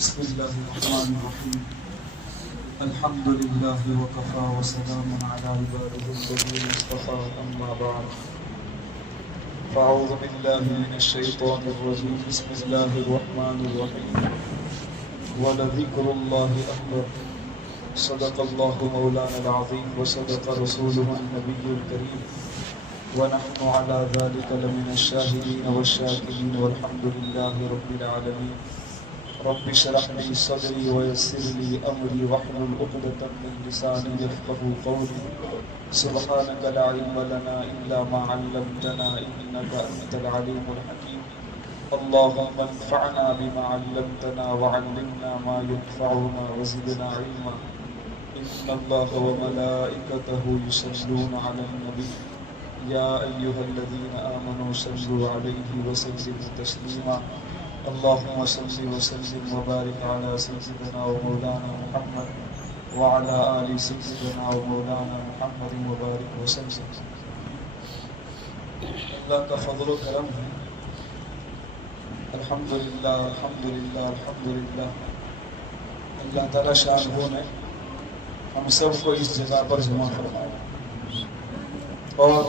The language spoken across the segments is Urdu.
بسم الله الرحمن الرحيم. الحمد لله وكفى وسلام على عباده الذين اصطفى. أما بعد فأعوذ بالله من الشيطان الرجيم. بسم الله الرحمن الرحيم. ولذكر الله أكبر. صدق الله مولانا العظيم وصدق رسوله النبي الكريم ونحن على ذلك لمن الشاهدين والشاكرين والحمد لله رب العالمين. رب اشرح لي صدري ويسر لي أمري واحلل عقدة من لساني يفقهوا قولي. سبحانك لا علم لنا إلا ما علمتنا إنك أنت العليم الحكيم. اللهم انفعنا بما علمتنا وعلمنا ما ينفعنا وزدنا علما. إن الله وملائكته يصلون على النبي يا أيها الذين آمنوا صلوا عليه وسلموا تسليما. اللهم صل وسلم وبارك على سيدنا ومولانا محمد وعلى آل سيدنا ومولانا محمد وبارك وسلم. اللہ کا فضل و کرم ہے. الحمدللہ الحمدللہ الحمدللہ. اللہ تعالیٰ شاہ نے ہم سب کو اس جگہ پر جمع فرمایا اور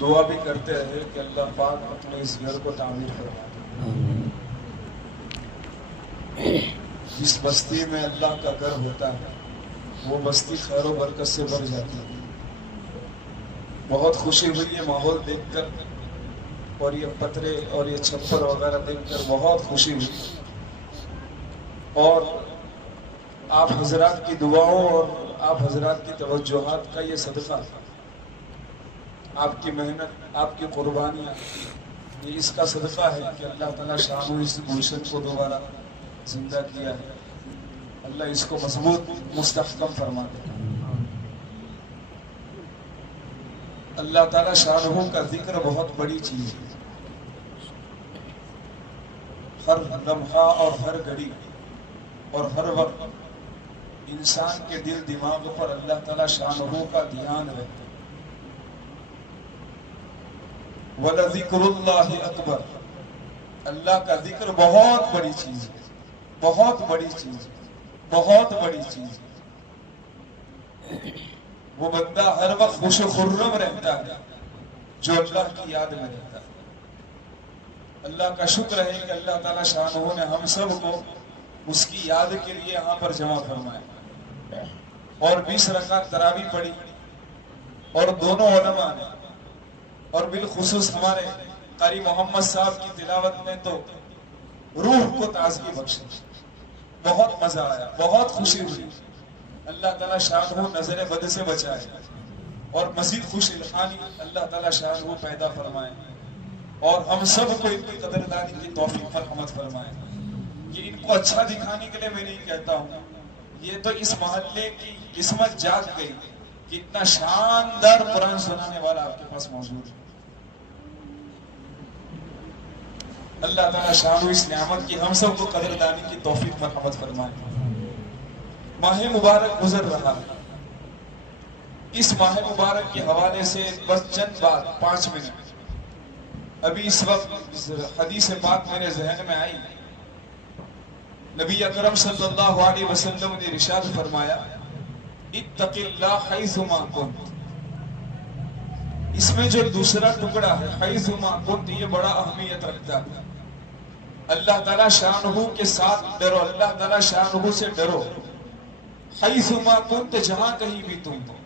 دعا بھی کرتے رہے کہ اللہ پاک اپنے اس گھر کو تعمیر فرمائے. جس بستی میں اللہ کا گھر ہوتا ہے وہ بستی خیر و برکت سے بھر جاتی ہے. بہت خوشی ہوئی یہ ماحول دیکھ کر اور یہ پترے اور یہ چھپر وغیرہ دیکھ کر بہت خوشی ہوئی. اور آپ حضرات کی دعاؤں اور آپ حضرات کی توجہات کا یہ صدقہ، آپ کی محنت، آپ کی قربانیاں، یہ اس کا صدقہ ہے کہ اللہ تعالیٰ شاہ اس گلشن کو دوبارہ زندہ کیا ہے. اللہ اس کو مضبوط مستحکم فرما دے. اللہ تعالیٰ شاہ کا ذکر بہت بڑی چیز ہے. ہر لمحہ اور ہر گھڑی اور ہر وقت انسان کے دل دماغ پر اللہ تعالیٰ شاہ کا دھیان رہے. وَلَذِكْرُ اللَّهِ أَكْبَرُ. اللہ کا ذکر بہت بڑی چیز ہے، بہت بڑی چیز ہے، بہت بڑی چیز ہے. وہ بندہ ہر وقت خوش و خرم رہتا ہے جو اللہ کی یاد میں رہتا ہے. اللہ کا شکر ہے کہ اللہ تعالیٰ شاہ نے ہم سب کو اس کی یاد کے لیے یہاں پر جمع فرمایا اور 20 رکعت تراویح پڑھی اور دونوں علماء نے اور بالخصوص ہمارے قاری محمد صاحب کی تلاوت نے تو روح کو تازگی بخشی. بہت مزہ آیا، بہت خوشی ہوئی. اللہ تعالیٰ شاہ نظر بد سے بچائے اور مزید خوش الحانی اللہ تعالیٰ شاہ پیدا فرمائے اور ہم سب کو ان کی قدردانی کی توفیق مرحمت فرمائے. یہ ان کو اچھا دکھانے کے لیے میں نہیں کہتا ہوں، یہ تو اس محلے کی قسمت جاگ گئی کہ اتنا شاندار قرآن سنانے والا آپ کے پاس موجود ہے. اللہ تعالیٰ شاہ اس نعمت کی ہم سب کو قدردانی کی توفیق مرحمت فرمائے. ماہ مبارک گزر رہا ہے. اس ماہ مبارک کے حوالے سے بس چند بات 5 منٹ. ابھی اس وقت حدیث پاک میرے ذہن میں آئی. نبی اکرم صلی اللہ علیہ وسلم نے ارشاد فرمایا اتق اللہ حیثما کنت. اس میں جو دوسرا ٹکڑا ہے حیثما کنت، یہ بڑا اہمیت رکھتا ہے. اللہ تعالیٰ شانہ کے ساتھ ڈرو، اللہ تعالیٰ شانہ سے ڈرو. حیثما کنت، جہاں کہیں بھی تم ہو،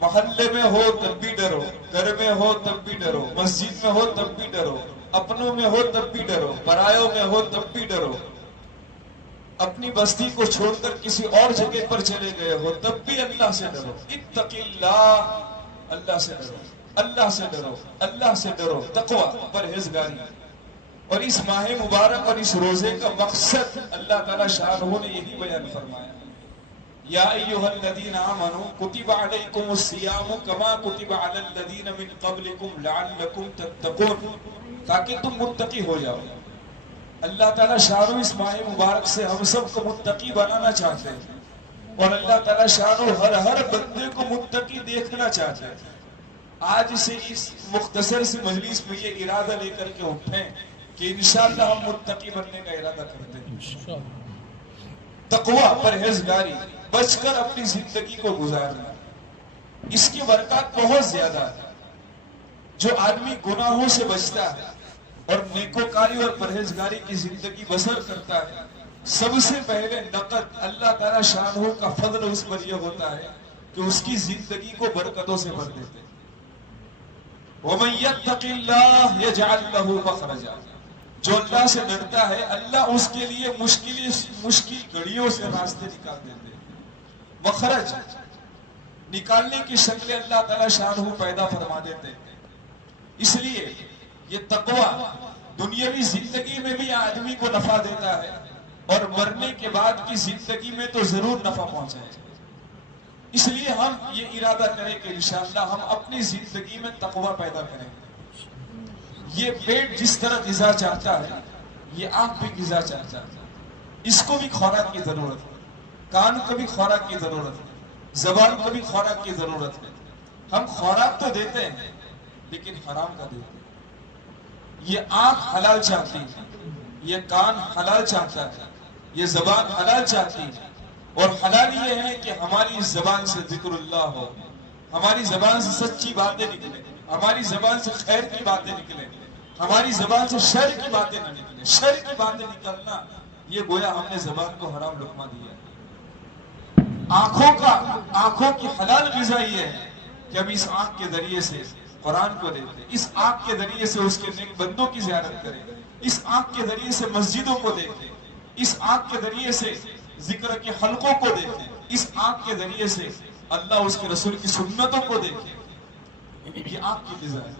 محلے میں ہو تب بھی ڈرو، گھر میں ہو تب بھی ڈرو، مسجد میں ہو تب بھی ڈرو، اپنوں میں ہو تب بھی ڈرو، پرایوں میں ہو تب بھی ڈرو. اپنی بستی کو چھوڑ کر کسی اور جگہ پر چلے گئے ہو تب بھی اللہ سے ڈرو. اتق اللہ، اللہ سے ڈرو، اللہ سے ڈرو، اللہ سے ڈرو. تقوی، پرہیزگاری. اور اس ماہ مبارک اور اس روزے کا مقصد اللہ تعالیٰ شاہ نے یہی بیان فرمایا. یا ایھا الذین آمنوا کتب علیکم الصیام کما کتب علی الذین من قبلکم لعلکم تتقون، تاکہ تم متقی ہو جاؤ. اللہ تعالیٰ شاہ اس ماہ مبارک سے ہم سب کو متقی بنانا چاہتے ہیں اور اللہ تعالیٰ شاہ ہر بندے کو متقی دیکھنا چاہتے ہیں. آج سے اس مختصر سی مجلس میں یہ ارادہ لے کر کے اٹھیں کہ انشاءاللہ ہم متقی بننے کا ارادہ کرتے ہیں. تقوی، پرہیزگاری، بچ کر اپنی زندگی کو گزارنا، اس کی برکات بہت زیادہ ہے. جو آدمی گناہوں سے بچتا ہے اور نیکوکاری اور پرہیزگاری کی زندگی بسر کرتا ہے، سب سے پہلے نقد اللہ تعالی شانہ کا فضل اس پر یہ ہوتا ہے کہ اس کی زندگی کو برکتوں سے بھر دیتے ہیں. وَمَن يَتَّقِ اللَّهَ يَجْعَلْ لَهُ مَخْرَجًا، جو اللہ سے ڈرتا ہے اللہ اس کے لیے مشکل گھڑیوں سے راستے نکال دیتے ہیں. مخرج، نکالنے کی شکلیں اللہ تعالی شانہ پیدا فرما دیتے ہیں. اس لیے یہ تقوی دنیاوی زندگی میں بھی آدمی کو نفع دیتا ہے اور مرنے کے بعد کی زندگی میں تو ضرور نفع پہنچائے. اس لیے ہم یہ ارادہ کریں کہ انشاءاللہ ہم اپنی زندگی میں تقوی پیدا کریں. یہ پیٹ جس طرح غذا چاہتا ہے، یہ آنکھ بھی غذا چاہتا ہے. اس کو بھی خوراک کی ضرورت ہے. کان کو بھی خوراک کی ضرورت ہے. زبان کو بھی خوراک کی ضرورت ہے. ہم خوراک تو دیتے ہیں لیکن حرام کا دیتے ہیں. یہ آنکھ حلال چاہتی ہے، یہ کان حلال چاہتا ہے، یہ زبان حلال چاہتی ہے. اور حلال یہ ہے کہ ہماری زبان سے ذکر اللہ ہو، ہماری زبان سے سچی باتیں نکلیں، ہماری زبان سے خیر کی باتیں نکلیں، ہماری زبان سے شر کی باتیں نہ نکلیں. شر کی باتیں نکلنا یہ گویا ہم نے زبان کو حرام لقمہ دیا ہے. آنکھوں کی حلال غذا یہ ہے کہ ہم اس آنکھ کے ذریعے سے قرآن کو دیکھیں، اس آنکھ کے ذریعے سے اس کے نیک بندوں کی زیارت کریں، اس آنکھ کے ذریعے سے مسجدوں کو دیکھیں، اس آنکھ کے ذریعے سے ذکر کے حلقوں کو دیکھیں، اس آنکھ کے ذریعے سے اللہ اس کے رسول کی سنتوں کو دیکھیں. یہ آنکھ کی غذا ہے.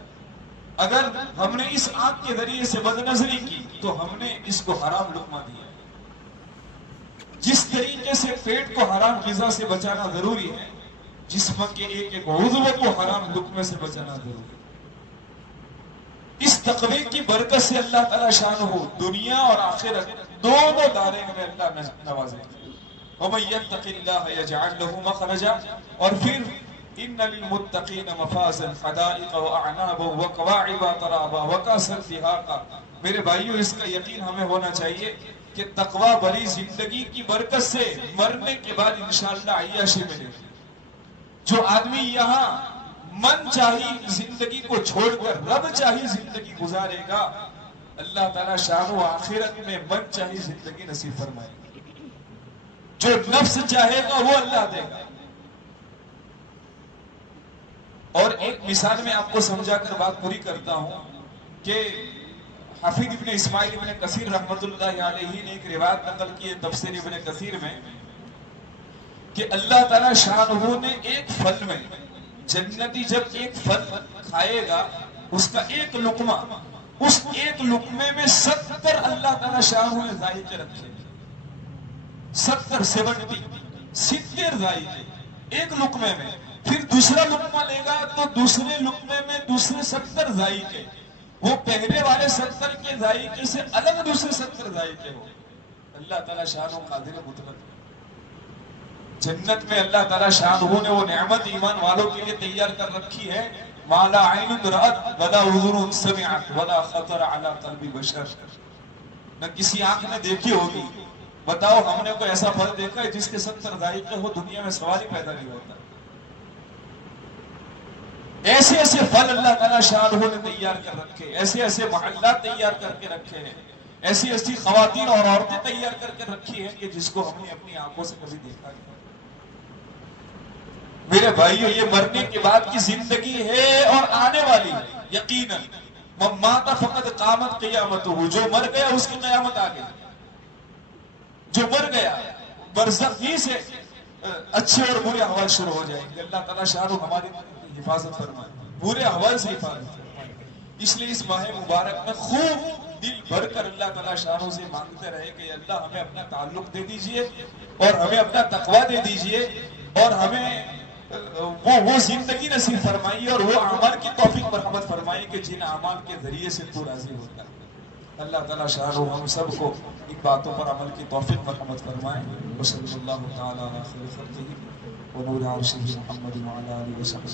اگر ہم نے اس آنکھ کے ذریعے سے بد نظری کی تو ہم نے اس کو حرام لقمہ دیا. جس طریقے سے پیٹ کو حرام غذا سے بچانا ضروری ہے، جسم کے ایک ایک عضو کو حرام لقمے سے بچانا ضروری ہے. اس تقوی کی برکت سے اللہ تعالی شانہ دنیا اور آخرت دونوں دارے میں اللہ نوازے. وَمَن يَتَّقِ اللَّهَ يَجْعَلْ لَهُ مَخْرَجًا. اور پھر إِنَّ لِلْمُتَّقِينَ مَفَازًا حَدَائِقَ وَأَعْنَابًا وَكَوَاعِبَ أَتْرَابًا وَكَأْسًا دِهَاقًا. میرے بھائیو، اس کا یقین ہمیں ہونا چاہیے کہ تقوی بھری زندگی کی برکت سے مرنے کے بعد انشاءاللہ عیاشی ملے گی. جو آدمی یہاں من چاہی زندگی کو چھوڑ کر رب چاہی زندگی گزارے گا، اللہ تعالیٰ شان و آخرت میں من چاہی زندگی نصیب فرمائے گا. جو نفس چاہے گا وہ اللہ دے گا. اور ایک مثال میں آپ کو سمجھا کر بات پوری کرتا ہوں کہ حفیظ ابن اسماعیل ابن کثیر رحمت اللہ علیہ نے ایک روایت نقل کی ہے تفسیر ابن کثیر میں کہ اللہ تعالیٰ شانہ نے ایک پھل میں، جنتی جب ایک پھل کھائے گا اس کا ایک لقمہ، اس ایک لقمے میں 70 اللہ تعالیٰ شانہ نے ذائقے رکھے. 70 ذائقے ایک لقمے میں. پھر دوسرا لقمہ لے گا تو دوسرے لقمے میں دوسرے 70 ذائقے. وہ پہلے والے 70 کے ذائقے سے الگ دوسرے 70 ذائقے ہو. اللہ تعالیٰ شانہ قادر مطلق. جنت میں اللہ تعالیٰ شانہ نے وہ نعمت ایمان والوں کے لیے تیار کر رکھی ہے، ما لا عین رأت ولا اذن سمعت ولا خطر علی قلب بشر. نہ کسی آنکھ نے دیکھی ہوگی. بتاؤ ہم نے کوئی ایسا پھل دیکھا ہے جس کے 70 ذائقے ہو؟ دنیا میں سوال ہی پیدا نہیں ہوتا. ایسے ایسے پھل اللہ تعالیٰ شانہ نے تیار کر رکھے، ایسے ایسے محلات تیار کر کے رکھے ہیں، ایسی ایسی خواتین اور عورتیں تیار کر کے رکھی ہیں کہ جس کو ہم نے اپنی آنکھوں سے کبھی دیکھا نہیں. میرے بھائیو، یہ مرنے کے بعد کی زندگی ہے اور آنے والی ہے. یقیناً من مات فقد قامت قیامتہ، جو مر گیا اس کی قیامت آ گئی. جو مر گیا برزخ ہی سے اچھے اور برے احوال شروع ہو جائیں گے. اللہ تعالیٰ شانہ ہماری حفاظت فرمائے، برے احوال سے حفاظت فرمائے. اس لیے اس ماہ مبارک میں خوب دل بھر کر اللہ تعالیٰ شانہ سے مانگتے رہے کہ اللہ ہمیں اپنا تعلق دے دیجئے اور ہمیں اپنا تقوی دے دیجئے اور ہمیں وہ زندگی نصیب فرمائیے اور وہ اعمال کی توفیق مرحمت فرمائیے کہ جن اعمال کے ذریعے سے تو راضی ہوتا ہے. اللہ تعالیٰ شانہ ہم سب کو ان باتوں پر عمل کی توفیق مرحمت فرمائے. وصلی اللہ تعالیٰ علی خیر خلقہ ونور عرشہ محمد وعلی آلہ وصحبہ.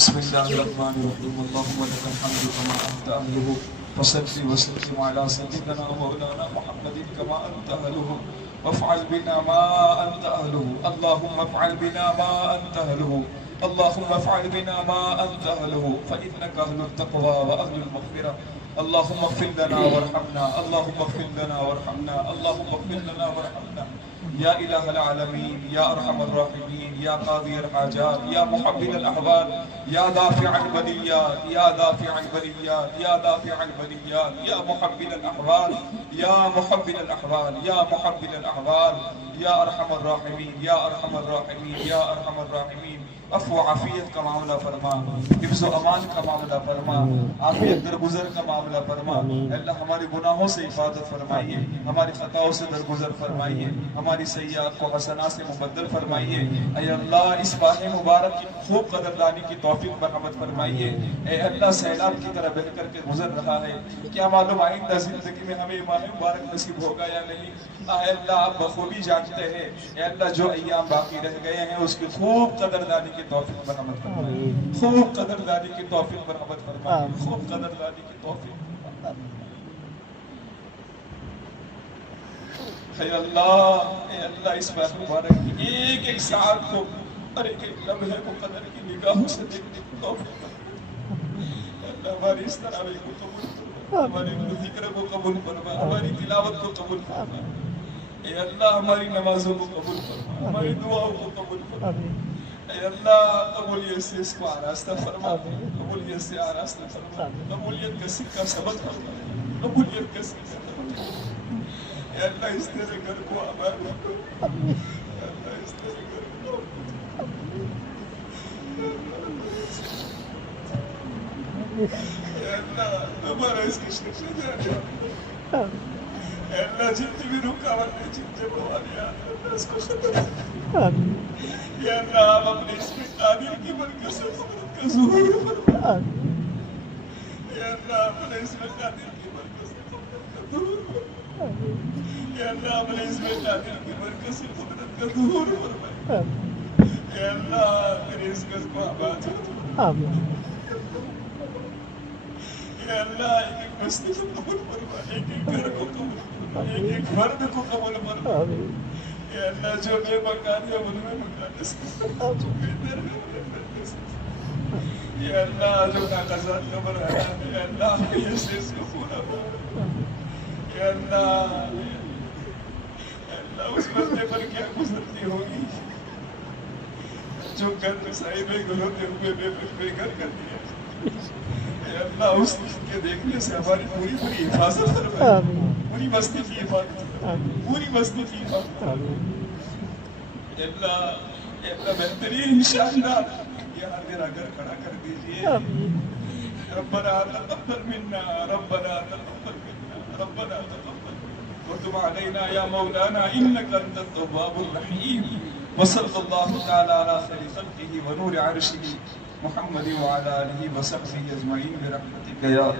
بسم الله الرحمن الرحيم اللهم لك الحمد كما أنت أهله فصل وسلم على سيدنا ومولانا محمد كما أنت أهله وافعل بنا ما أنت أهله اللهم افعل بنا ما أنت أهله اللهم افعل بنا ما أنت أهله فإنك أهل التقوى وأهل المغفرة اللهم اغفر لنا وارحمنا اللهم اغفر لنا وارحمنا اللهم اغفر لنا وارحمنا يا إله العالمين يا أرحم الراحمين يا قاضي الحاجات يا محبب الأحوال يا دافع البليات يا دافع البليات يا دافع البليات يا محبب الأحوال يا محبب الأحوال يا محبب الأحوال يا أرحم الراحمين يا أرحم الراحمين يا أرحم الراحمين عفو عافیت کا معاملہ فرما حفظ و امان کا معاملہ فرما عافیت درگزر کا معاملہ فرما اللہ ہمارے گناہوں سے حفاظت فرمائیے ہماری خطاؤں سے درگزر فرمائیے ہماری سیئات کو حسنات سے مبدل فرمائیے اے اللہ اس ماہ مبارک کی خوب قدردانی کی توفیق مرحمت فرمائیے اے اللہ سیلاب کی طرح بہہ کر کے گزر رہا ہے کیا معلوم آئندہ زندگی میں ہمیں ماہ مبارک نصیب ہوگا یا نہیں اے اللہ آپ بخوبی جانتے ہیں اے اللہ جو ایام باقی رہ گئے ہیں اس کی خوب قدردانی کی توفیق مرحمت فرمائیے خوب قدردانی کی توفیق مرحمت فرمائیے خوب قدردانی کی توفیق اے اللہ اس ماہ مبارک کی ایک ایک ساعت کو اور ایک ایک لمحے کو قدر کی نگاہوں سے دیکھنے کی توفیق اللہ ہماری اس تراویح کو قبول فرما ہماری ذکر کو قبول فرما ہماری تلاوت کو قبول فرما اے اللہ ہماری نمازوں کو قبول فرما ہماری دعاؤں کو قبول فرما اے اللہ قبولیت سے اس کو آراستہ فرما قبولیت سے آراستہ فرما قبولیت کا سکہ ثبت فرما قبولیت کا سکہ ثبت فرما اے اللہ اس تیرے گھر کو آباد رکھو اے اللہ اس تیرے گھر کو اے اللہ ہمارا اس کی شکل جانے اے اللہ جتنی بھی رکاوٹیں جتنے بوانیاں اللہ اس کو ختم یا اللہ آپ اپنے اس کی تعبیر کی برکت سے قدرت کا ظہور فرما یا اللہ اپنے اس میں قادر کی برکت سے قدرت کا ظہور فرما یا اللہ اپنے اس میں قادر کی برکت سے قدرت کا ظہور فرما یا اللہ تیرے اس گھر کو آباد ہو یا اللہ ایک ایک بستی کو قبول فرما ایک ایک گھر کو قبول فرما ایک ایک فرد کو قبول فرما یا اللہ جو بے مکان ہے ان میں مکان نصیب فرما جو بے در ہے انہیں در نصیب فرما یا اللہ جو ناقصات کا برحان ہے یا اللہ یہ سے اس کو پورا فرما یا اللہ اس بندے پر کیا گزرتی ہوگی جو گھر میں صاحب گھر ہوتے ہوئے بے گھر کر دیا اے اللہ اس کے دیکھنے سے ہماری پوری حفاظت فرمائے پوری بستی کی حفاظت پوری بستی کی حفاظت اے اللہ بہترین شاندار یہاں میرا گھر کھڑا کر دیجئے ربنا تقبل منا ربنا تقبل منا ربنا تقبل وتب علينا يا مولانا انك انت التواب الرحيم وصلى الله تعالى على خير خلقه ونور عرشه محمد وعلى اله وصحبه اجمعين برحمتك يا